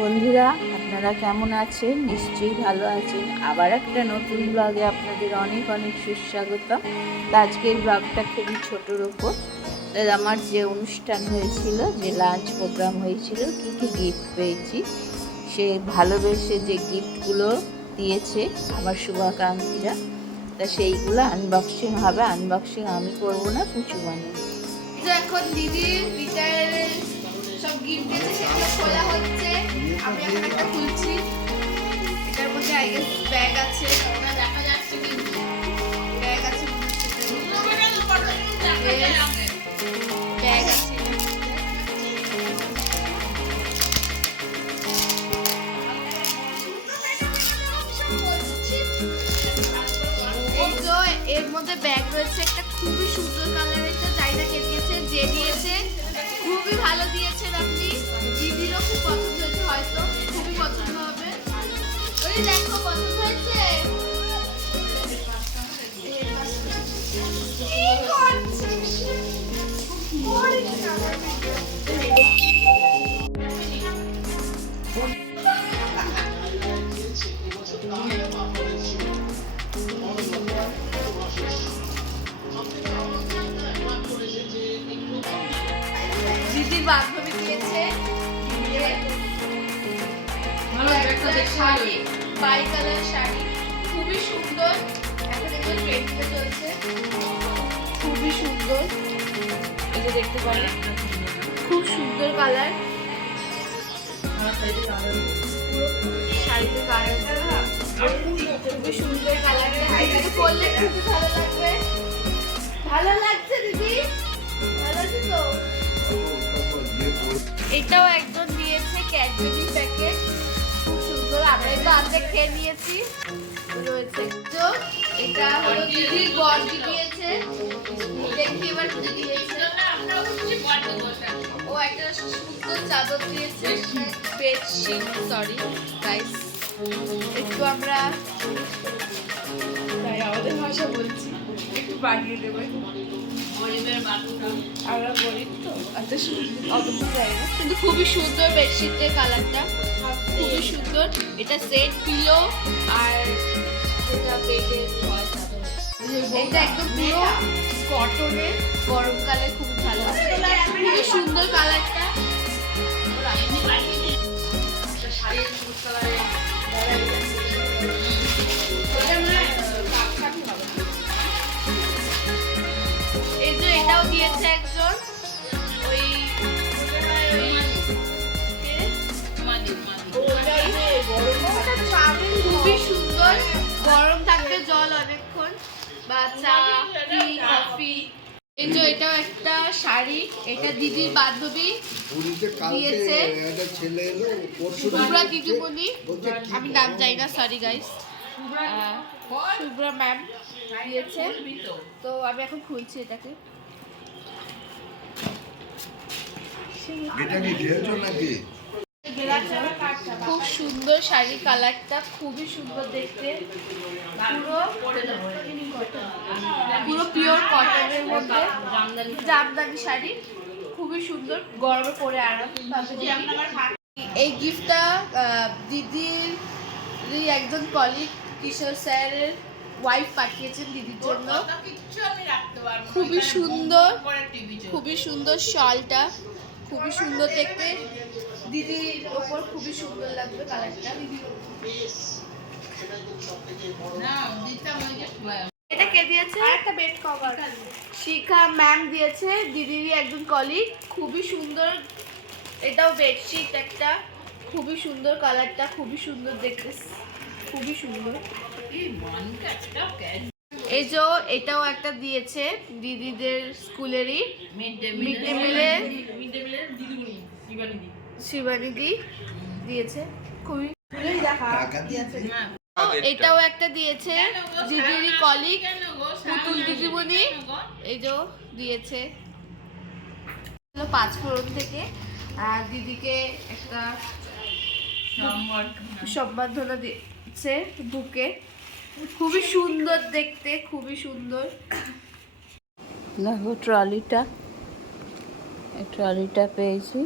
বন্ধুরা, আপনারা কেমন আছেন? নিশ্চয়ই ভালো আছেন। আবার একটা নতুন ব্লগে আপনাদের অনেক অনেক সুস্বাগতম। আজকের ব্লগটা খুবই ছোটোর ওপর। আমার যে অনুষ্ঠান হয়েছিল, যে লাঞ্চ প্রোগ্রাম হয়েছিল, কী কী গিফট পেয়েছি, সে ভালোবেসে যে গিফটগুলো দিয়েছে আমার শুভাকাঙ্ক্ষীরা, তা সেইগুলো আনবক্সিং হবে। আনবক্সিং আমি করবো না, পুচু বানাবো। এখন দিদির রিটায়ারের সব গিফট দিয়েছে, সেগুলো খোলা হচ্ছে। আমি এখন একটা খুলছি। এটার মধ্যে আই গেস ব্যাগ আছে, ওটা দেখা যাচ্ছে কিন্তু ব্যাগ আছে, ব্যাগ আছে। এই তো এর মধ্যে ব্যাগ রয়েছে একটা খুবই সুন্দর কালারের, চাইনা কে দিয়েছে, যে দিয়েছে খুবই ভালো দিয়েছেন আপনি। দিদিরও খুব পছন্দ হয়েছে, হয়তো খুবই পছন্দ হবে। ওই দেখো পছন্দ হয়েছে। দিদির বান্ধবী দিয়েছে শাড়ি, বাই কালার শাড়ি, খুবই সুন্দর। এখন এগুলো ট্রেন্ডিংয়ে চলছে, খুবই সুন্দর। এই যে দেখতে পারেন, খুব সুন্দর কালার। শাড়িতে কালারটা খুবই সুন্দর কালারটা, এটাকে পরলে খুবই ভালো লাগবে। ভালো লাগছে দিদি? ভালো আছে তো? এটাও একজন দিয়েছে ক্যাডবেরি প্যাকেট, খুব সুন্দর। আমরা তো অর্ধেক খেয়ে নিয়েছি, রয়েছে। তো এটা হলো দিদির বড়দি দিয়েছে, দেখি এবার কি দিয়েছে। ও একটা সুন্দর চাদর দিয়েছে, বেডশিট, সরি গাইস, একটু আমরা তাই আমাদের ভাষা বলছি, একটু বাড়িয়ে দেবে। আমরা গরিব তো এত সুন্দর যায় না, কিন্তু খুবই সুন্দর বেডশিটের কালারটা, খুবই সুন্দর। এটা সেট পিলো আর যেটা বেডের হয় চাদর, এটা একদম পুরো কটনের, গরমকালে খুব ভালো, খুবই সুন্দর কালারটা। এই যে এটাও দিয়েছে একজন, ওই খুবই সুন্দর। গরম থাকবে জল অনেকক্ষণ, বা চা, টি, কফি। এই যে এটাও একটা শাড়ি, এটা দিদির বান্ধবী দিয়েছে, শুভ্রা দিদিমণি, আমি নাম জানি না, সরি গাইস, শুভ্রা ম্যাম দিয়েছে। তো আমি এখন খুলছি এটাকে। খুব সুন্দর শাড়ির কালারটা, খুবই সুন্দর দেখতে, পুরো পিওর কটনের মধ্যে জামদানি শাড়ি, খুবই সুন্দর, গরমে পরে আরাম পাবে। এই গিফটটা দিদির একজন কলিগ কিশোর স্যারের ওয়াইফ পাঠিয়েছেন দিদির জন্য। খুবই সুন্দর, খুবই সুন্দর শলটা, খুবই সুন্দর দেখতে, দিদির ওপর খুবই সুন্দর লাগবে কালারটা। এটা কে দিয়েছে? একটা বেড কভার শিখা ম্যাম দিয়েছে, দিদিরই একজন কলিগ, খুবই সুন্দর। এটাও বেডশিট একটা, খুবই সুন্দর কালারটা, খুবই সুন্দর দেখতে, খুবই সুন্দর। এই যে এটাও একটা দিয়েছে দিদিদের স্কুলেরই, মিড ডে মিলের শিবানিদি দিয়েছে, খুবই। এটাও একটা দিয়েছে দিদিরই কলিগ পুতুল দিদিমণি, এই যে দিয়েছে 5 ফোরন থেকে, আর দিদিকে একটা সম্বর্ধনা দিচ্ছে বুকে, খুবই সুন্দর দেখতে, খুবই সুন্দর। দেখো ট্রলিটা পেয়েছি।